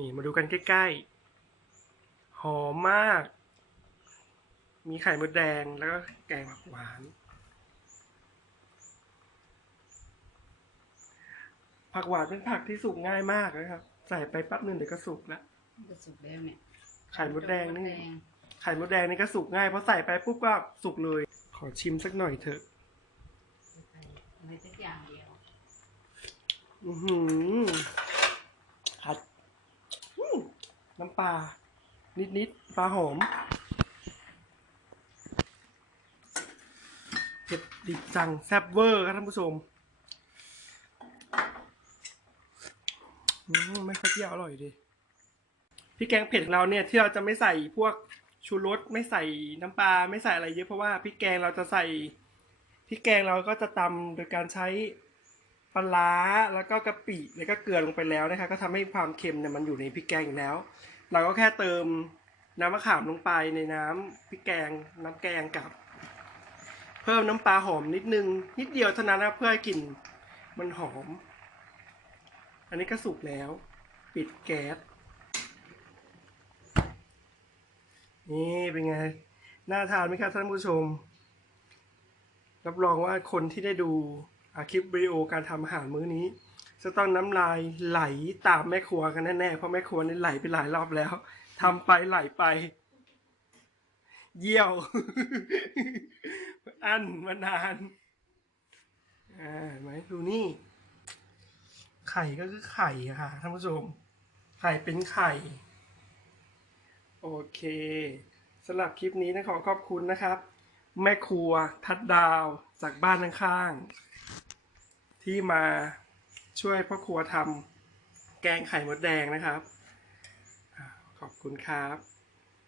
นี่มาดูกันใกล้ๆ หอมมาก มีไข่มดแดงแล้วก็แกงผักหวาน ผักหวานเป็นผักที่สุกง่ายมากนะครับ ใส่ไปแป๊บหนึ่งเดี๋ยวก็สุกแล้วมันจะสุกแล้วเนี่ย ไข่มดแดงนี่มดแดงไข่มดแดงนี่ก็สุกง่ายเพราะใส่ไปปุ๊บก็สุกเลย ขอชิมสักหน่อยเถอะใส่อะไรสักอย่างเดียว อือหือผัดอืม น้ำปลา นิดๆ ปลาหอมเผ็ดดิบจัง แซ่บเวอร์ครับท่านผู้ชมอืมไม่ค่อยเที่ยวอร่อยดีพี่แกงเผ็ดของเราเนี่ยที่เราจะไม่ใส่พวกชูรสไม่ใส่น้ำปลาไม่ใส่อะไรเยอะเพราะว่าพริกแกงเราจะใส่พริกแกงเราก็จะตำโดยการใช้ ปลาแล้วก็กะปิแล้วก็เกลือลงไปแล้วนะคะก็ทำให้ความเค็มเนี่ยมันอยู่ในพริกแกงอยู่แล้ว เราก็แค่เติมน้ำมะขามลงไปในน้ำพริกแกงน้ำแกงกับ เพิ่มน้ำปลาหอมนิดนึง นิดเดียวเท่านั้นนะเพื่อให้กลิ่นมันหอม อันนี้ก็สุกแล้ว ปิดแก๊สนี่เป็นไงน่าทานไหมครับท่านผู้ชม รับรองว่าคนที่ได้ดู คลิปวิดีโอการทำอาหารมื้อนี้ จะต้องน้ำลายไหลตามแม่ครัวกันแน่ๆ เพราะแม่ครัวนี่ไหลไปหลายรอบแล้วทำไปไหลไป เยี่ยว อั้นมานานอ่าไหมดูนี่ ไข่ก็คือไข่ค่ะท่านผู้ชมไข่เป็นไข่ โอเคสำหรับคลิปนี้นะขอขอบคุณนะครับ แม่ครัวทัดดาวจากบ้านข้างๆ ที่มาช่วยพ่อครัวทำแกงไข่มดแดงนะครับ ขอบคุณครับ